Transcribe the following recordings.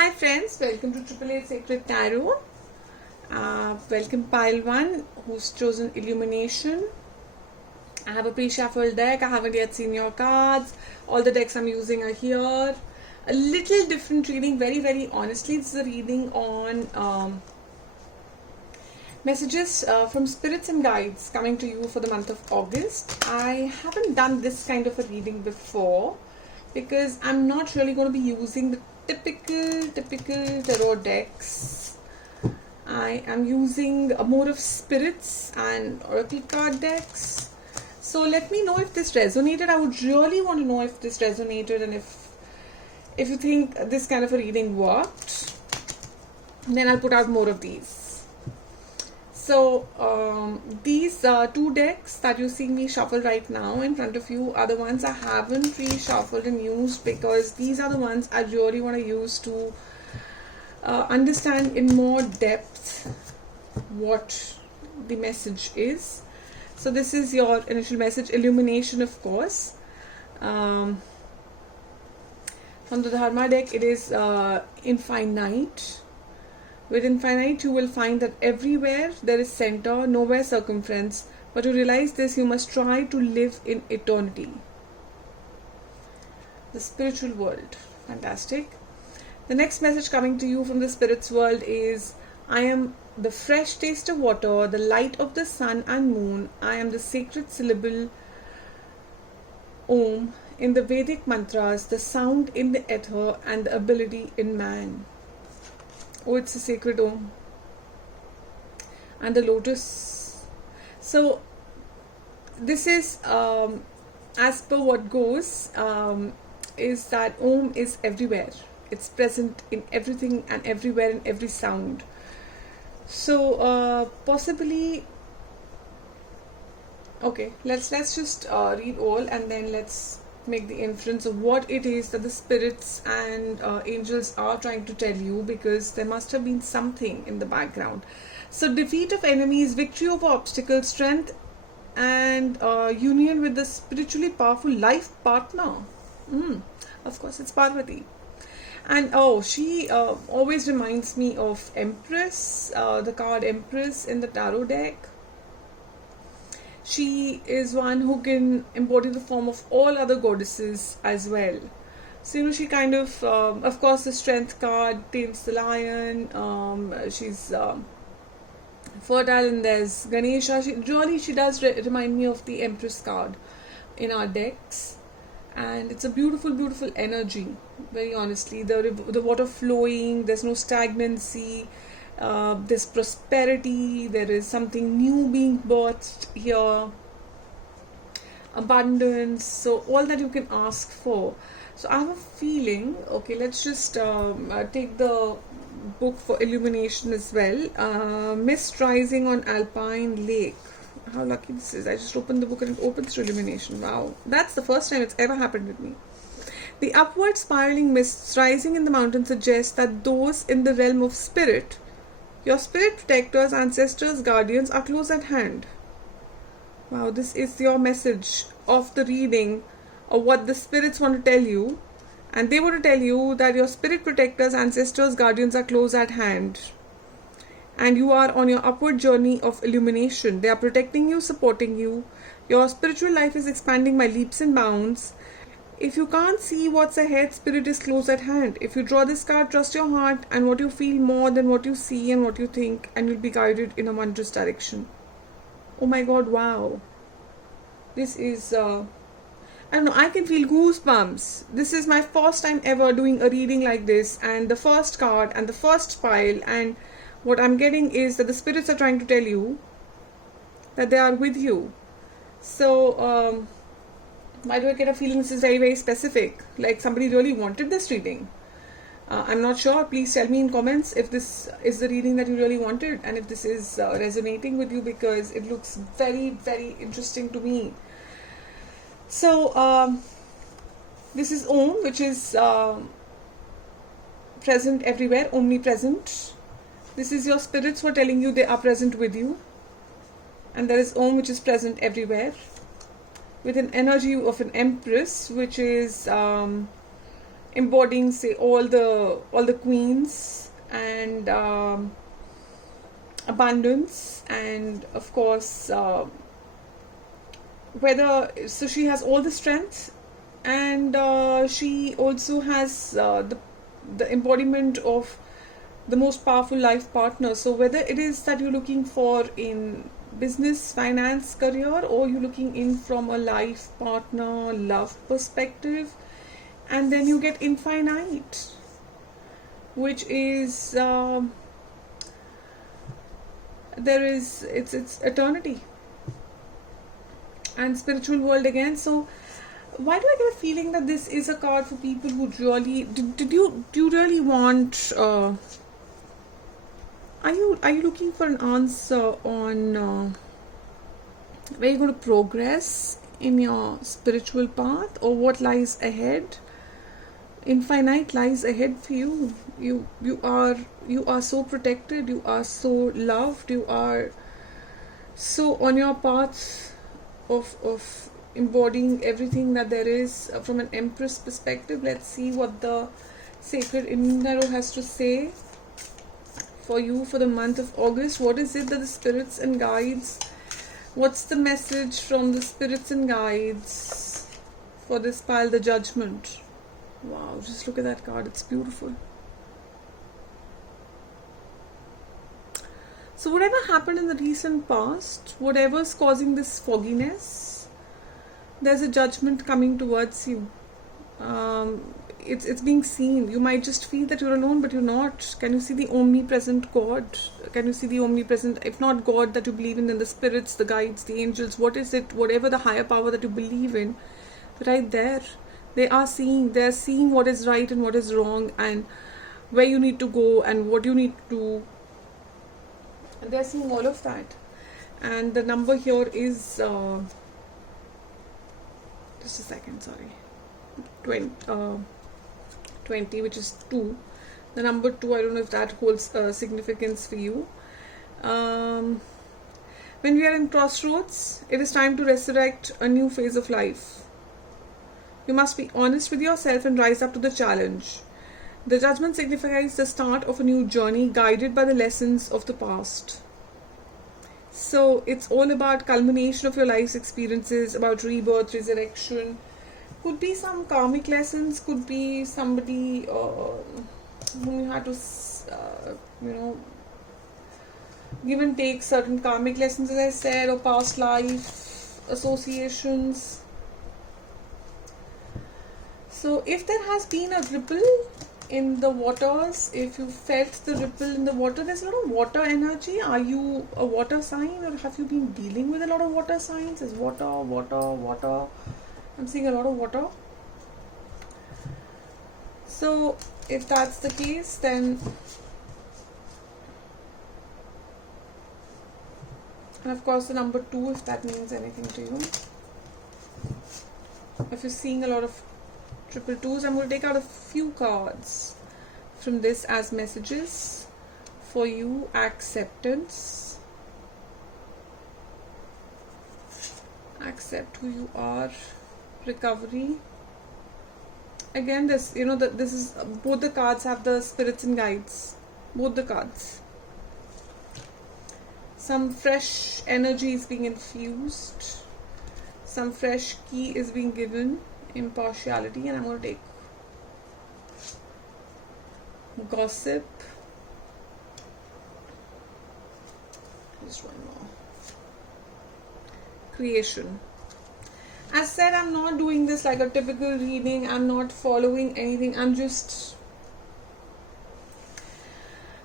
Hi friends, welcome to Triple Eight Sacred Tarot. Welcome Pile 1 who's chosen Illumination. I have a pre-shuffled deck. I haven't yet seen your cards. All the decks I'm using are here. A little different reading, very honestly. This is a reading on messages from spirits and guides coming to you for the month of August. I haven't done this kind of a reading before because I'm not really going to be using the typical tarot decks. I am using more of spirits and oracle card decks. So let me know if this resonated. I would really want to know if this resonated, and if you think this kind of a reading worked, then I'll put out more of these. So these two decks that you see me shuffle right now in front of you are the ones I haven't reshuffled and used, because these are the ones I really want to use to understand in more depth what the message is. So this is your initial message, illumination, of course. From the Dharma deck, it is infinite. With infinite, you will find that everywhere there is center, nowhere circumference. But to realize this, you must try to live in eternity. The spiritual world. Fantastic. The next message coming to you from the spirits world is, I am the fresh taste of water, the light of the sun and moon. I am the sacred syllable Om in the Vedic mantras, the sound in the ether and the ability in man. Oh, it's a sacred Om. And the lotus. So this is as per what goes, is that Om is everywhere. It's present in everything and everywhere, in every sound. So possibly, okay, let's just read all, and then let's make the inference of what it is that the spirits and angels are trying to tell you, because there must have been something in the background. So defeat of enemies, victory over obstacles, strength and union with the spiritually powerful life partner. Of course, it's Parvati. And she always reminds me of Empress, the card Empress in the tarot deck. She is one who can embody the form of all other goddesses as well. So, she kind of course, the strength card tames the lion. She's fertile, and there's Ganesha. She does remind me of the Empress card in our decks. And it's a beautiful energy, very honestly. The water flowing, there's no stagnancy. There's prosperity, there is something new being birthed here, abundance, so all that you can ask for. So I have a feeling, okay, let's just take the book for illumination as well. Mist rising on Alpine Lake. How lucky this is. I just opened the book and it opens to illumination. Wow, that's the first time it's ever happened with me. The upward spiraling mists rising in the mountain suggest that those in the realm of spirit, your spirit protectors, ancestors, guardians, are close at hand. Wow, this is your message of the reading of what the spirits want to tell you. And they want to tell you that your spirit protectors, ancestors, guardians are close at hand. And you are on your upward journey of illumination. They are protecting you, supporting you. Your spiritual life is expanding by leaps and bounds. If you can't see what's ahead, spirit is close at hand. If you draw this card, trust your heart and what you feel more than what you see and what you think, and you'll be guided in a wondrous direction. Oh my God, wow. This is, I don't know, I can feel goosebumps. This is my first time ever doing a reading like this, and the first card and the first pile, and what I'm getting is that the spirits are trying to tell you that they are with you. So, why do I get a feeling this is very specific? Like somebody really wanted this reading. I'm not sure. Please tell me in comments if this is the reading that you really wanted, and if this is resonating with you, because it looks very interesting to me. So this is Om, which is present everywhere, omnipresent. This is your spirits who are telling you they are present with you. And there is Om, which is present everywhere, with an energy of an Empress, which is embodying, say, all the queens, and abundance, and of course whether so she has all the strength, and she also has the embodiment of the most powerful life partner. So whether it is that you're looking for in business, finance, career, or you're looking in from a life partner, love perspective, and then you get infinite, which is there is it's eternity and spiritual world again. So why do I get a feeling that this is a card for people who really do you really want are you looking for an answer on where you're going to progress in your spiritual path, or what lies ahead? Infinite lies ahead for you. You are so protected, you are so loved, you are so on your path of embodying everything that there is from an empress perspective. Let's see what the sacred Indian tarot has to say for you for the month of August. What is it that the spirits and guides, what's the message from the spirits and guides for this pile, the Judgment? Wow, just look at that card, it's beautiful. So whatever happened in the recent past, whatever's causing this fogginess, there's a judgment coming towards you. It's being seen. You might just feel that you're alone, but you're not. Can you see the omnipresent God? Can you see the omnipresent, if not God that you believe in, then the spirits, the guides, the angels, what is it, whatever the higher power that you believe in, right there. They're seeing what is right and what is wrong, and where you need to go and what you need to do. And they're seeing all of that. And the number here is just a second, sorry, 20, which is 2. The number 2, I don't know if that holds significance for you. When we are in crossroads, it is time to resurrect a new phase of life. You must be honest with yourself and rise up to the challenge. The Judgment signifies the start of a new journey guided by the lessons of the past. So it's all about culmination of your life's experiences, about rebirth, resurrection. Could be some karmic lessons, could be somebody whom you had to, give and take certain karmic lessons, as I said, or past life associations. So if there has been a ripple in the waters, if you felt the ripple in the water, there's a lot of water energy. Are you a water sign, or have you been dealing with a lot of water signs? Is water. I'm seeing a lot of water. So if that's the case, then and of course the number 2, if that means anything to you. If you're seeing a lot of triple 2s, I'm going to take out a few cards from this as messages for you. Acceptance. Accept who you are. Recovery. Again, this, this is, both the cards have the spirits and guides. Both the cards. Some fresh energy is being infused. Some fresh key is being given. Impartiality. And I'm going to take gossip. Just one more. Creation. As said, I'm not doing this like a typical reading. I'm not following anything. I'm just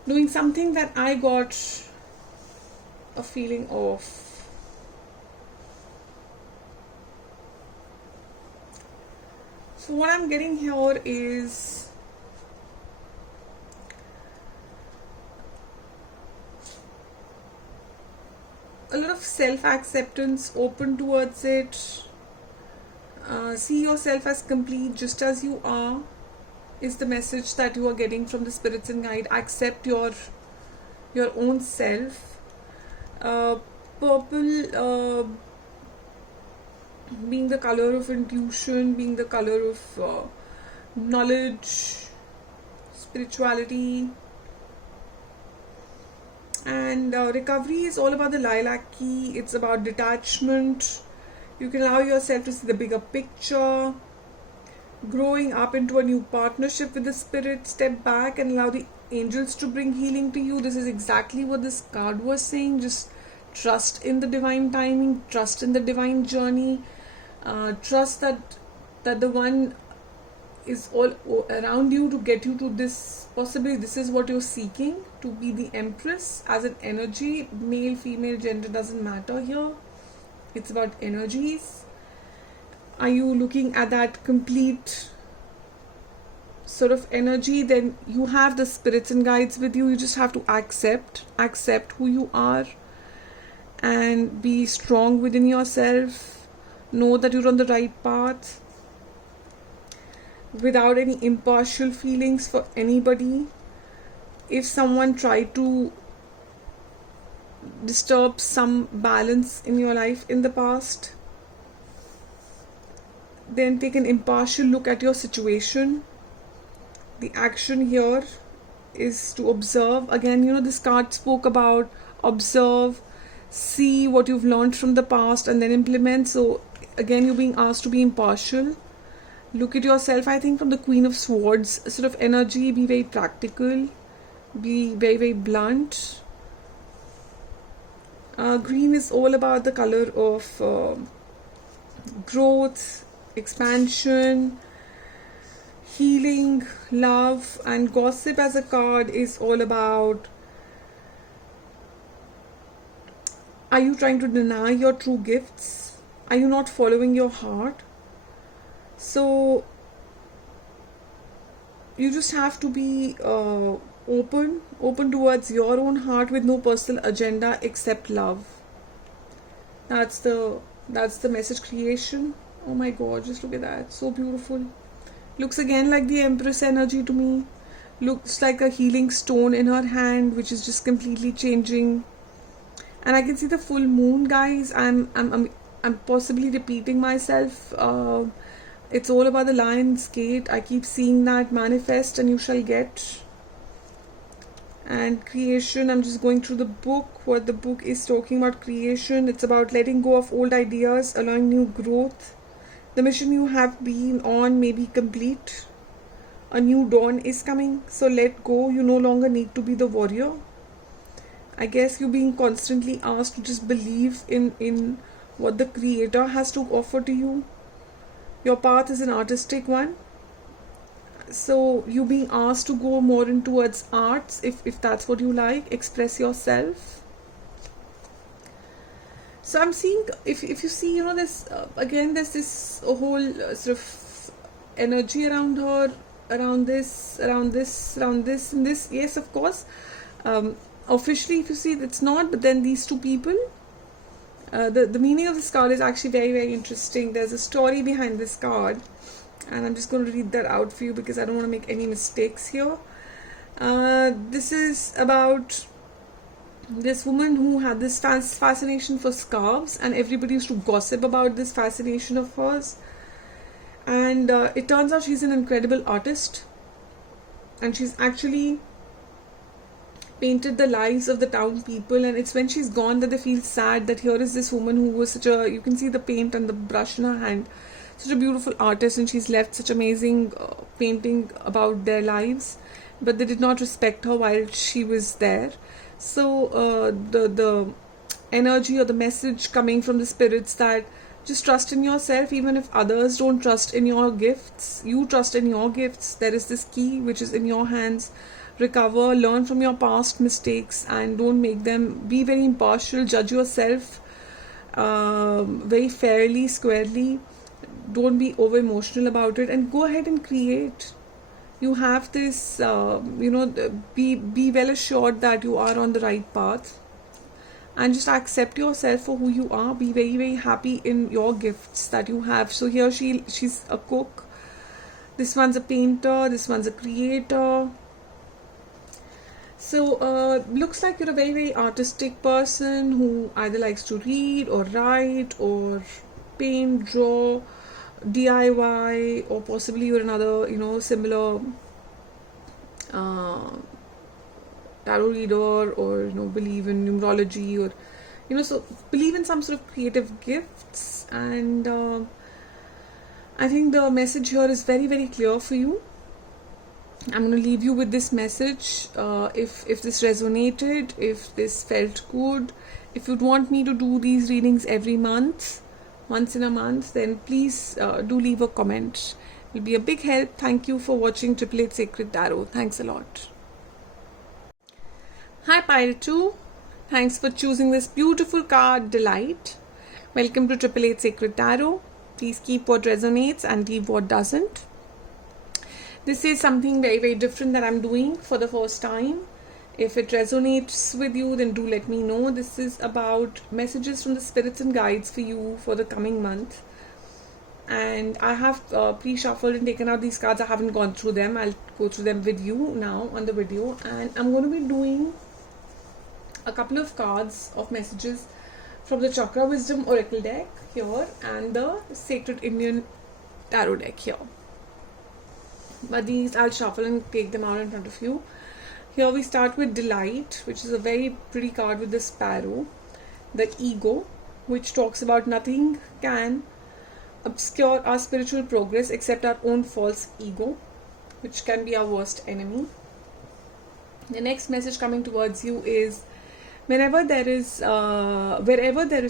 doing something that I got a feeling of. So what I'm getting here is a lot of self-acceptance open towards it. See yourself as complete just as you are is the message that you are getting from the spirits and guide. Accept your own self. Purple being the color of intuition, being the color of knowledge, spirituality. And recovery is all about the lilac key. It's about detachment. You can allow yourself to see the bigger picture. Growing up into a new partnership with the spirit. Step back and allow the angels to bring healing to you. This is exactly what this card was saying. Just trust in the divine timing. Trust in the divine journey. Trust that the one is all around you to get you to this. Possibly this is what you're seeking, to be the empress as an energy. Male, female, gender doesn't matter here. It's about energies. Are you looking at that complete sort of energy? Then you have the spirits and guides with you. You just have to accept who you are and be strong within yourself. Know that you're on the right path without any impartial feelings for anybody. If someone tried to disturb some balance in your life in the past, then take an impartial look at your situation. The action here is to observe. Again, this card spoke about observe, see what you've learned from the past and then implement. So again, you're being asked to be impartial. Look at yourself, I think, from the Queen of Swords sort of energy. Be very practical. Be very, very blunt. Green is all about the color of growth, expansion, healing, love. And gossip as a card is all about, are you trying to deny your true gifts? Are you not following your heart? So you just have to be open towards your own heart with no personal agenda except love. That's the message creation. Oh my god, just look at that. So beautiful. Looks again like the Empress energy to me. Looks like a healing stone in her hand, which is just completely changing. And I can see the full moon, guys. I'm possibly repeating myself. It's all about the Lion's Gate. I keep seeing that. Manifest and you shall get. And creation, I'm just going through the book. What the book is talking about creation. It's about letting go of old ideas, allowing new growth. The mission you have been on may be complete. A new dawn is coming. So let go. You no longer need to be the warrior. I guess you're being constantly asked to just believe in what the Creator has to offer to you. Your path is an artistic one. So you're being asked to go more in towards arts if that's what you like. Express yourself. So I'm seeing, if you see, this again, there's this whole sort of energy around her, around this, and this. Yes, of course. Officially, if you see, it's not, but then these two people. The meaning of this card is actually very, very interesting. There's a story behind this card. And I'm just going to read that out for you because I don't want to make any mistakes here. This is about this woman who had this fascination for scarves, and everybody used to gossip about this fascination of hers. And it turns out she's an incredible artist, and she's actually painted the lives of the town people. And it's when she's gone that they feel sad that here is this woman who was such a, you can see the paint and the brush in her hand, such a beautiful artist, and she's left such amazing painting about their lives, but they did not respect her while she was there. So the energy or the message coming from the spirits that just trust in yourself, even if others don't trust in your gifts. You trust in your gifts. There is this key which is in your hands. Recover, learn from your past mistakes, and don't make them. Be very impartial. Judge yourself very fairly, squarely. Don't be over emotional about it, and go ahead and create. You have this, be well assured that you are on the right path, and just accept yourself for who you are. Be very, very happy in your gifts that you have. So here she's a cook. This one's a painter. This one's a creator. So looks like you're a very, very artistic person who either likes to read or write or paint, draw, DIY, or possibly you're another, similar uh, tarot reader, or believe in numerology, or so believe in some sort of creative gifts. And I think the message here is very, very clear for you. I'm going to leave you with this message. If this resonated, if this felt good, if you'd want me to do these readings every month, once in a month, then please do leave a comment. It'll be a big help. Thank you for watching 888 Sacred Tarot. Thanks a lot. Hi Pirate 2. Thanks for choosing this beautiful card, Delight. Welcome to 888 Sacred Tarot. Please keep what resonates and leave what doesn't. This is something very, very different that I'm doing for the first time. If it resonates with you, then do let me know. This is about messages from the spirits and guides for you for the coming month. And I have pre-shuffled and taken out these cards. I haven't gone through them. I'll go through them with you now on the video. And I'm going to be doing a couple of cards of messages from the Chakra Wisdom Oracle deck here and the Sacred Indian Tarot deck here. But these I'll shuffle and take them out in front of you. Here we start with Delight, which is a very pretty card with the sparrow. The Ego, which talks about nothing can obscure our spiritual progress except our own false ego, which can be our worst enemy. The next message coming towards you is wherever there is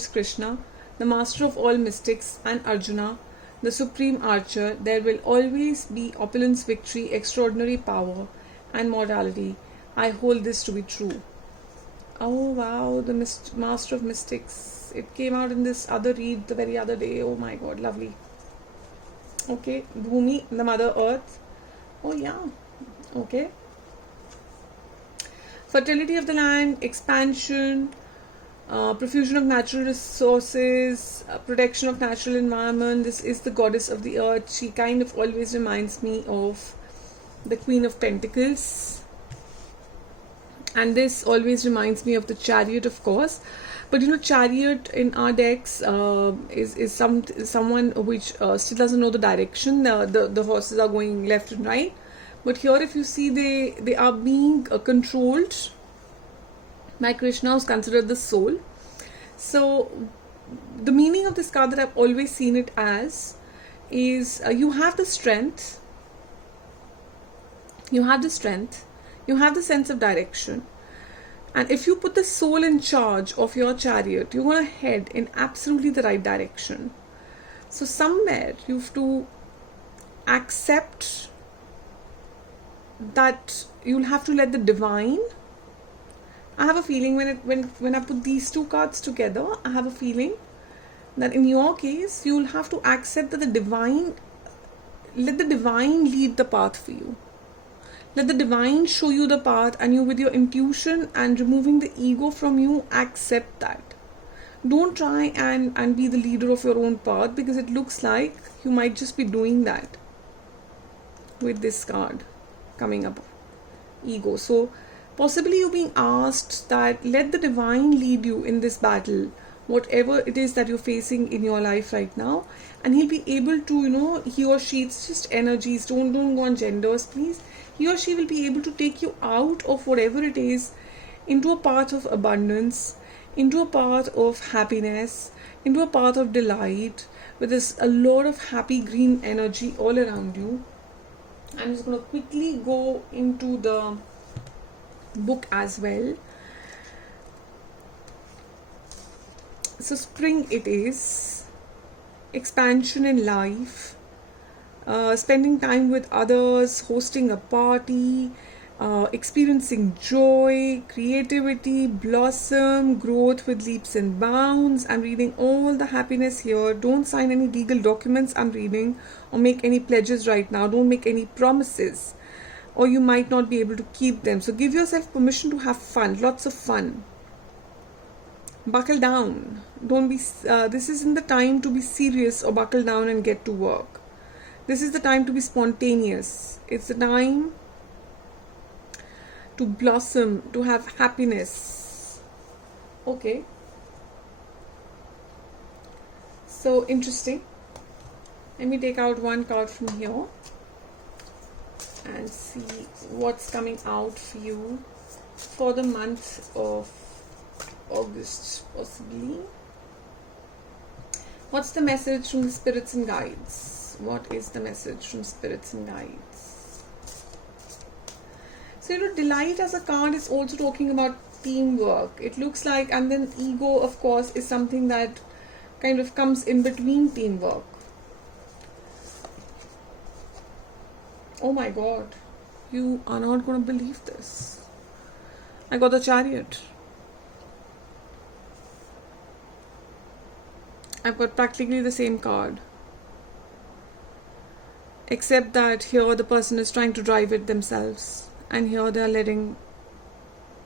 Krishna, the master of all mystics, and Arjuna, the supreme archer, there will always be opulence, victory, extraordinary power, and mortality. I hold this to be true. Oh wow, the master of mystics. It came out in this other read the very other day. Oh my god, lovely. Okay, Bhumi, the Mother Earth. Oh yeah, okay. Fertility of the land, expansion, profusion of natural resources, protection of natural environment. This is the goddess of the earth. She kind of always reminds me of the Queen of Pentacles. And this always reminds me of the Chariot, of course. But Chariot in our decks is someone which still doesn't know the direction. The horses are going left and right. But here, if you see, they are being controlled by Krishna, who's considered the soul. So the meaning of this card that I've always seen it as is you have the strength, you have the sense of direction, and if you put the soul in charge of your chariot, you're going to head in absolutely the right direction. So somewhere you have to accept that you'll have to let the divine. I have a feeling when I put these two cards together, I have a feeling that in your case you'll have to accept that let the divine lead the path for you. Let the divine show you the path, and you, with your intuition and removing the ego from you, accept that. Don't try and be the leader of your own path, because it looks like you might just be doing that with this card coming up, ego. So possibly you're being asked that let the divine lead you in this battle, whatever it is that you're facing in your life right now, and he'll be able to, he or she, it's just energies, don't go on genders please. He or she will be able to take you out of whatever it is into a path of abundance, into a path of happiness, into a path of delight, where there's a lot of happy green energy all around you. I'm just going to quickly go into the book as well. So spring it is, expansion in life, spending time with others, hosting a party, experiencing joy, creativity, blossom, growth with leaps and bounds. I'm reading all the happiness here. Don't sign any legal documents, I'm reading, or make any pledges right now. Don't make any promises, or you might not be able to keep them. So give yourself permission to have fun, lots of fun. Buckle down. Don't be. This isn't the time to be serious or buckle down and get to work. This is the time to be spontaneous. It's the time to blossom, to have happiness. Okay. So interesting. Let me take out one card from here and see what's coming out for you for the month of August, possibly. What's the message from the spirits and guides? What is the message from spirits and guides? So, delight as a card is also talking about teamwork. It looks like, and then ego, of course, is something that kind of comes in between teamwork. Oh my God, you are not going to believe this. I got the Chariot. I've got practically the same card, except that here the person is trying to drive it themselves, and here they are letting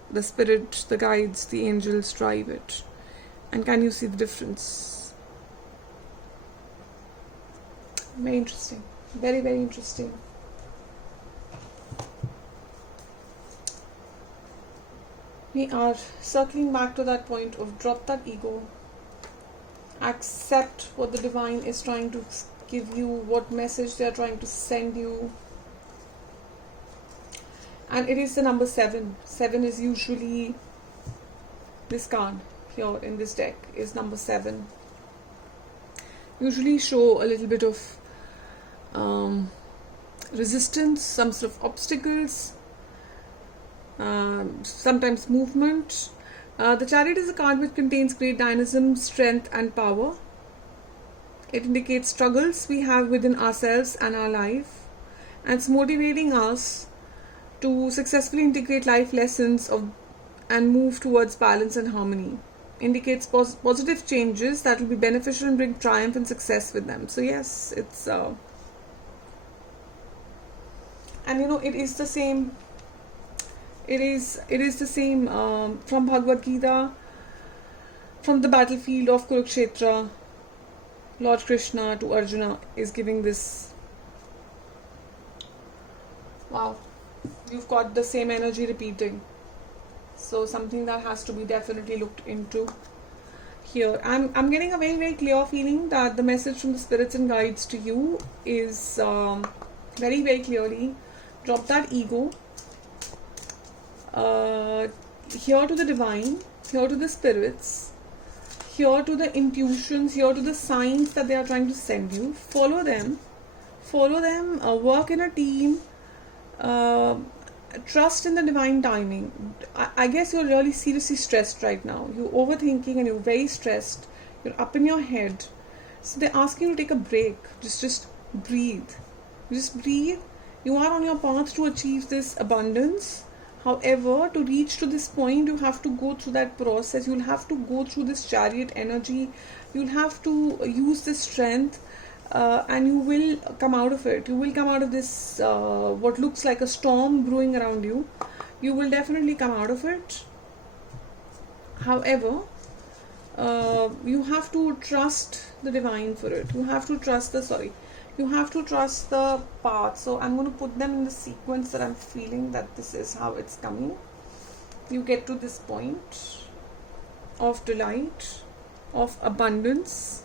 the spirit, the guides, the angels drive it. And can you see the difference? Very interesting. Very, very interesting. We are circling back to that point of drop that ego. Accept what the divine is trying to give you, what message they are trying to send you. And it is the number 7. 7 is usually, this card here in this deck is number 7. Usually show a little bit of resistance, some sort of obstacles, sometimes movement. The Chariot is a card which contains great dynamism, strength and power. It indicates struggles we have within ourselves and our life, and it's motivating us to successfully integrate life lessons and move towards balance and harmony. Indicates positive changes that will be beneficial and bring triumph and success with them. So yes, it's and it is the same. It is the same from Bhagavad Gita, from the battlefield of Kurukshetra. Lord Krishna to Arjuna is giving this. Wow, you've got the same energy repeating. So something that has to be definitely looked into here. I'm getting a very, very clear feeling that the message from the spirits and guides to you is very, very clearly drop that ego. Here to the divine, here to the spirits, here to the intuitions, here to the signs that they are trying to send you. Follow them, work in a team, trust in the divine timing. I guess you're really seriously stressed right now. You're overthinking and you're very stressed. You're up in your head. So they're asking you to take a break. Just breathe. Just breathe. You are on your path to achieve this abundance. However, to reach to this point, you have to go through that process. You'll have to go through this Chariot energy. You'll have to use this strength, and you will come out of it. You will come out of this, what looks like a storm brewing around you. You will definitely come out of it. However, you have to trust the divine for it. You have to trust the path. So I'm going to put them in the sequence that I'm feeling that this is how it's coming. You get to this point of delight, of abundance.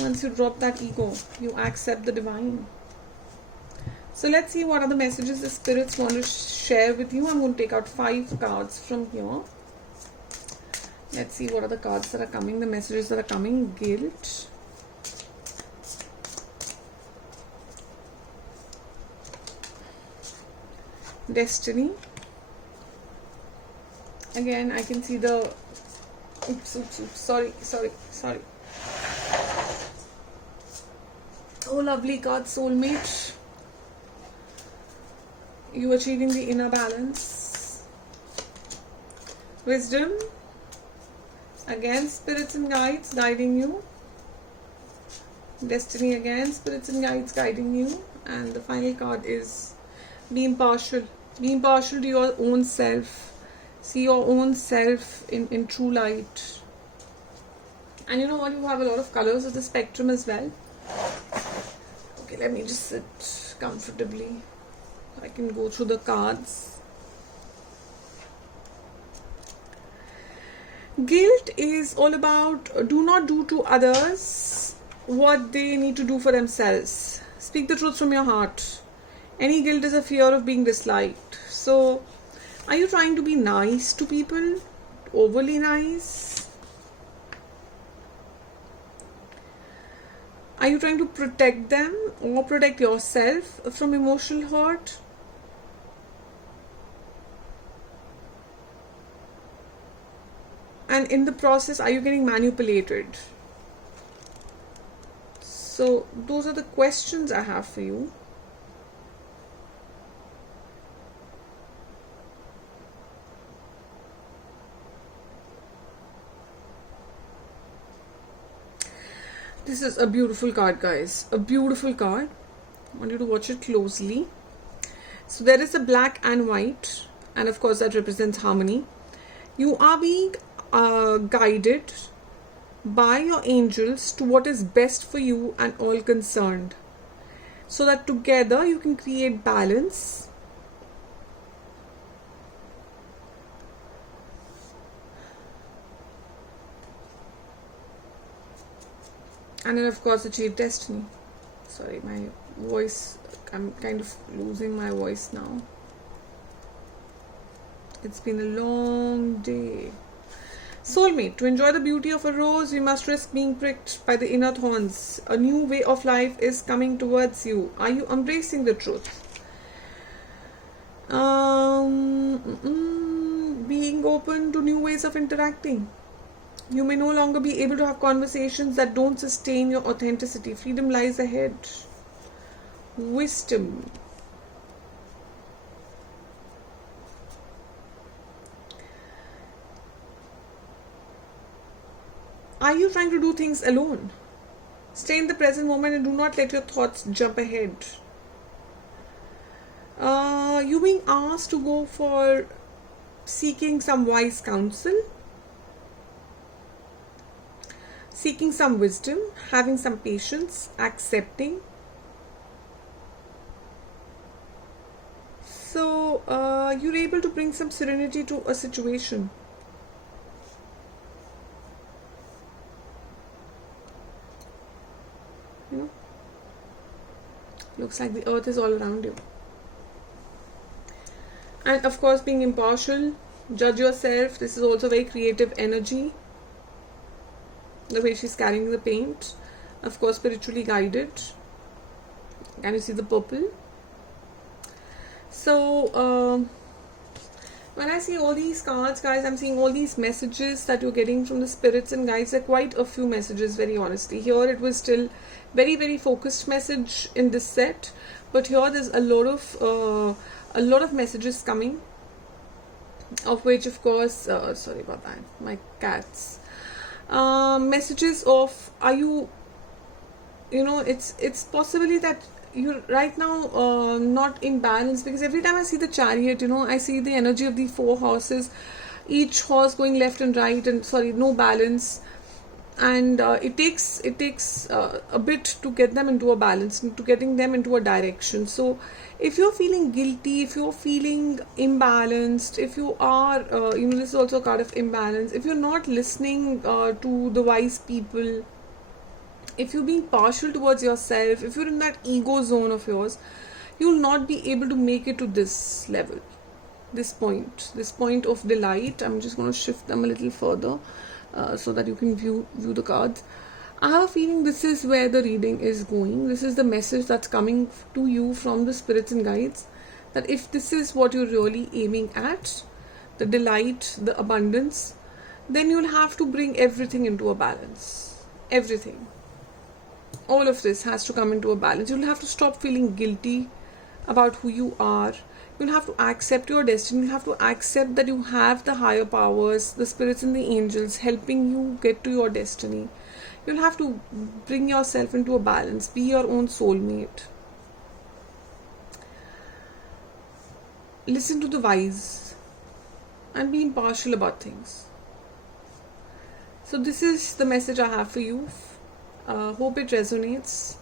Once you drop that ego, you accept the divine. So let's see what are the messages the spirits want to share with you. I'm going to take out 5 cards from here. Let's see what are the cards that are coming, the messages that are coming. Guilt. Destiny. Again, I can see the oops, sorry. Oh, lovely card, soulmate. You achieving the inner balance. Wisdom. Again, spirits and guides guiding you. Destiny again, spirits and guides guiding you. And the final card is be impartial. Be impartial to your own self. See your own self in true light. And you know what? You have a lot of colors of the spectrum as well. Okay, let me just sit comfortably. I can go through the cards. Guilt is all about do not do to others what they need to do for themselves. Speak the truth from your heart. Any guilt is a fear of being disliked. So, are you trying to be nice to people? Overly nice? Are you trying to protect them or protect yourself from emotional hurt? And in the process, are you getting manipulated? So, those are the questions I have for you. This is a beautiful card, guys. A beautiful card. I want you to watch it closely. So there is a black and white, and of course that represents harmony. You are being guided by your angels to what is best for you and all concerned, so that together you can create balance. And then of course achieve destiny. Sorry, my voice, I'm kind of losing my voice now. It's been a long day. Soulmate, to enjoy the beauty of a rose, you must risk being pricked by the inner thorns. A new way of life is coming towards you. Are you embracing the truth? Being open to new ways of interacting. You may no longer be able to have conversations that don't sustain your authenticity. Freedom lies ahead. Wisdom. Are you trying to do things alone? Stay in the present moment and do not let your thoughts jump ahead. You being asked to go for seeking some wise counsel, seeking some wisdom, having some patience, accepting. So you're able to bring some serenity to a situation. You know, looks like the earth is all around you. And of course, being impartial, judge yourself. This is also very creative energy. The way she's carrying the paint. Of course, spiritually guided. Can you see the purple? So, when I see all these cards, guys, I'm seeing all these messages that you're getting from the spirits and guides. There are quite a few messages, very honestly. Here it was still very, very focused message in this set. But here there's a lot of messages coming. Of which, of course, sorry about that, my cats. Messages of, are you, it's possibly that you're right now not in balance, because every time I see the chariot, I see the energy of the 4 horses, each horse going left and right, and no balance, and it takes a bit to get them into a balance, to getting them into a direction. So if you're feeling guilty, if you're feeling imbalanced, if you are this is also a card of imbalance, if you're not listening to the wise people, if you're being partial towards yourself, if you're in that ego zone of yours, you'll not be able to make it to this level, this point of delight. I'm just going to shift them a little further so that you can view the cards. I have a feeling this is where the reading is going. This is the message that's coming to you from the spirits and guides, that if this is what you're really aiming at, the delight, the abundance, then you'll have to bring everything into a balance. Everything. All of this has to come into a balance. You'll have to stop feeling guilty about who you are. You'll have to accept your destiny. You'll have to accept that you have the higher powers, the spirits and the angels helping you get to your destiny. You'll have to bring yourself into a balance. Be your own soulmate. Listen to the wise and be impartial about things. So this is the message I have for you. Hope it resonates.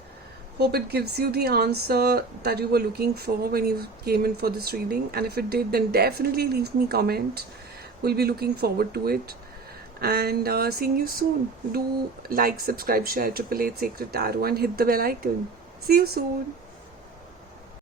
Hope it gives you the answer that you were looking for when you came in for this reading. And if it did, then definitely leave me a comment. We'll be looking forward to it. and seeing you soon. Do like, subscribe, share 888 Sacred Tarot and hit the bell icon. See you soon.